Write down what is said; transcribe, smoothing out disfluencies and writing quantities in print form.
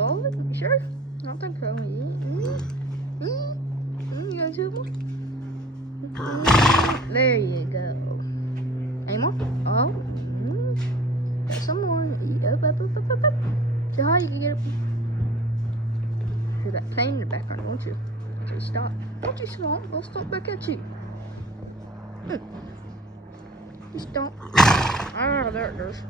all of it? You sure? I don't think so. You got two more? There you go. Any more? Oh. Got some more. Up. So high you can get up. Hear that plane in the background, won't you? So you stop. Don't you stop? I'll stop back at you. You stop. Ah, there it goes.